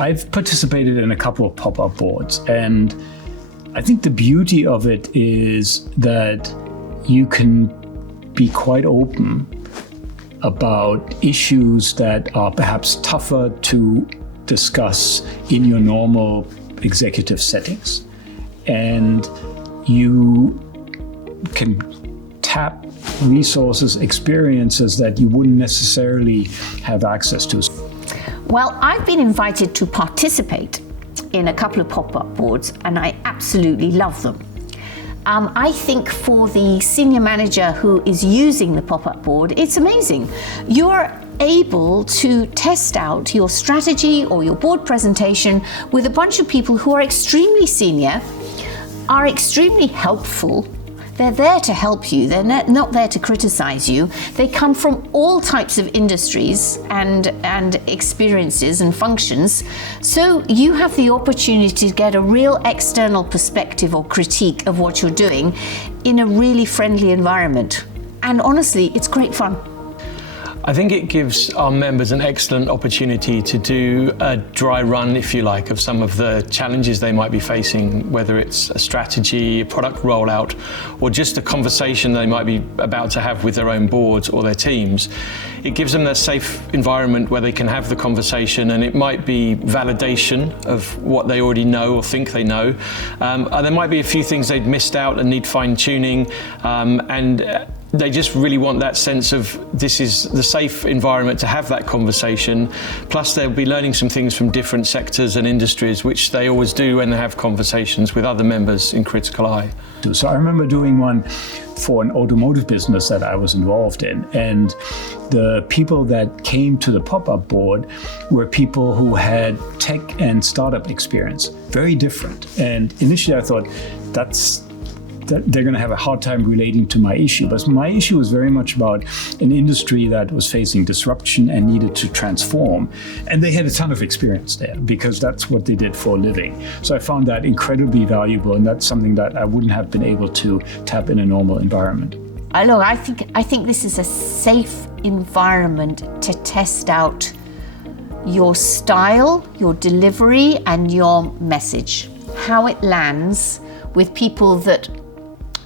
I've participated in a couple of pop-up boards, and I think the beauty of it is that you can be quite open about issues that are perhaps tougher to discuss in your normal executive settings. And you can tap resources, experiences that you wouldn't necessarily have access to. Well, I've been invited to participate in a couple of pop-up boards, and I absolutely love them. I think for the senior manager who is using the pop-up board, it's amazing. You're able to test out your strategy or your board presentation with a bunch of people who are extremely senior, are extremely helpful. They're there to help you. They're not there to criticize you. They come from all types of industries and experiences and functions. So you have the opportunity to get a real external perspective or critique of what you're doing in a really friendly environment. And honestly, it's great fun. I think it gives our members an excellent opportunity to do a dry run, if you like, of some of the challenges they might be facing, whether it's a strategy, a product rollout, or just a conversation they might be about to have with their own boards or their teams. It gives them a safe environment where they can have the conversation, and it might be validation of what they already know or think they know. And there might be a few things they'd missed out and need fine-tuning, and they just really want that sense of this is the safe environment to have that conversation. Plus they'll be learning some things from different sectors and industries, which they always do when they have conversations with other members in Criticaleye. So I remember doing one for an automotive business that I was involved in, and the people that came to the pop-up board were people who had tech and startup experience, very different. And initially I thought they're going to have a hard time relating to my issue. But my issue was very much about an industry that was facing disruption and needed to transform. And they had a ton of experience there because that's what they did for a living. So I found that incredibly valuable, and that's something that I wouldn't have been able to tap in a normal environment. Look, I think this is a safe environment to test out your style, your delivery, and your message. How it lands with people that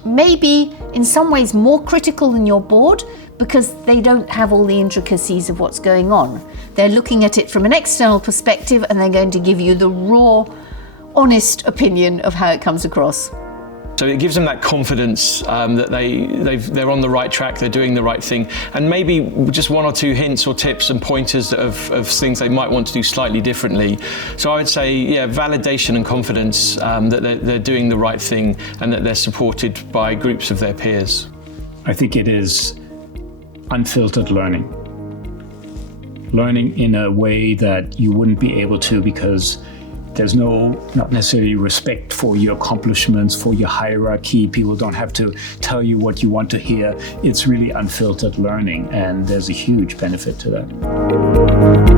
maybe in some ways more critical than your board because they don't have all the intricacies of what's going on. They're looking at it from an external perspective, and they're going to give you the raw, honest opinion of how it comes across. So it gives them that confidence that they're on the right track, they're doing the right thing, and maybe just one or two hints or tips and pointers of things they might want to do slightly differently. So I would say, yeah, validation and confidence that they're doing the right thing and that they're supported by groups of their peers. I think it is unfiltered learning. Learning in a way that you wouldn't be able to because there's not necessarily respect for your accomplishments, for your hierarchy. People don't have to tell you what you want to hear. It's really unfiltered learning, and there's a huge benefit to that.